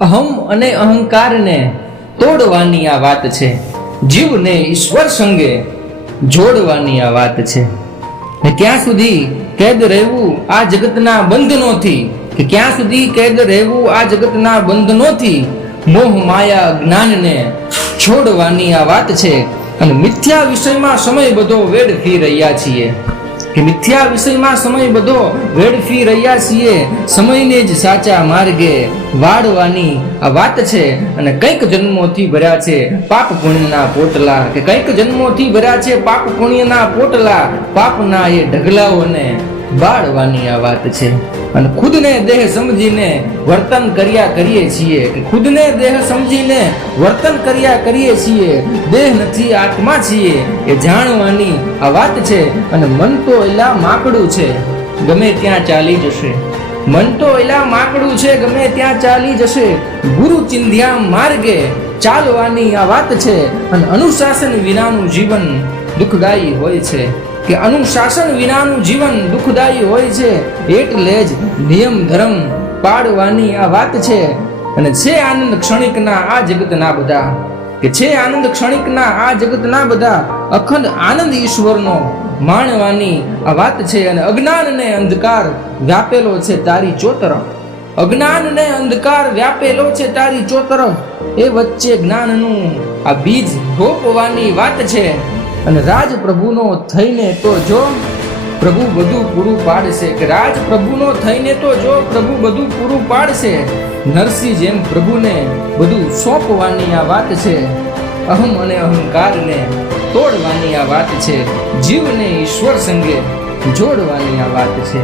અહમ અને અહંકારને તોડવાની આ વાત છે. જીવને ઈશ્વર સંગે જોડવાની આ વાત છે. ને ક્યાં સુધી કેદ રહેવું આ જગતના બંધનોથી, કે ક્યાં સુધી કેદ રહેવું આ જગતના બંધનોથી, મોહ માયા જ્ઞાનને છોડવાની આ વાત છે. અને મિથ્યા વિષયમાં સમય બધો વેડફી રહ્યા છીએ, કે મિથ્યા વિષયમાં સમય બધો વેડફી રહ્યા છીએ, સમયને જ સાચા માર્ગે વાળવાની આ વાત છે. અને કઈક જન્મોથી ભર્યા છે પાપ પુણ્યના પોટલા, કે કઈક જન્મોથી ભર્યા છે પાપ પુણ્યના પોટલા, પાપના એ ઢગલાઓને બાળવાની આ વાત છે. અને ખુદને દેહ સમજીને વર્તન કર્યા કરીએ છીએ, કે ખુદને દેહ સમજીને વર્તન કર્યા કરીએ છીએ, દેહ નથી આત્મા છીએ એ જાણવાની આ વાત છે. અને મન તો એલા માકડું છે ગમે ત્યાં ચાલી જશે, મન તો એલા માકડું છે ગમે ત્યાં ચાલી જશે, ગુરુ ચિંધ્યા માર્ગે ચાલવાની આ વાત છે. અને અનુશાસન વિનાનું જીવન દુઃખદાયી હોય છે, કે અનુશાસન વિનાનું જીવન દુઃખદાયી હોય છે, એટલે જ નિયમ ધર્મ પાડવાની આ વાત છે. અને છે આનંદ ક્ષણિકના આ જગતના બધા, કે છે આનંદ ક્ષણિકના આ જગતના બધા, અખંડ આનંદ ઈશ્વરનો માણવાની આ વાત છે. અને અજ્ઞાન ને અંધકાર વ્યાપેલો છે તારી ચોતરફ, અજ્ઞાન ને અંધકાર વ્યાપેલો છે તારી ચોતરફ, એ વચ્ચે જ્ઞાનનું આ બીજ રોપવાની વાત છે. અને રાજ પ્રભુનો થઈને તો જો પ્રભુ બધું પૂરું પાડશે, કે રાજ પ્રભુનો થઈને તો જો પ્રભુ બધું પૂરું પાડશે, નરસિંહ જેમ પ્રભુને બધું સોંપવાની આ વાત છે. અહમ અને અહંકારને તોડવાની આ વાત છે, જીવને ઈશ્વર સંગે જોડવાની આ વાત છે.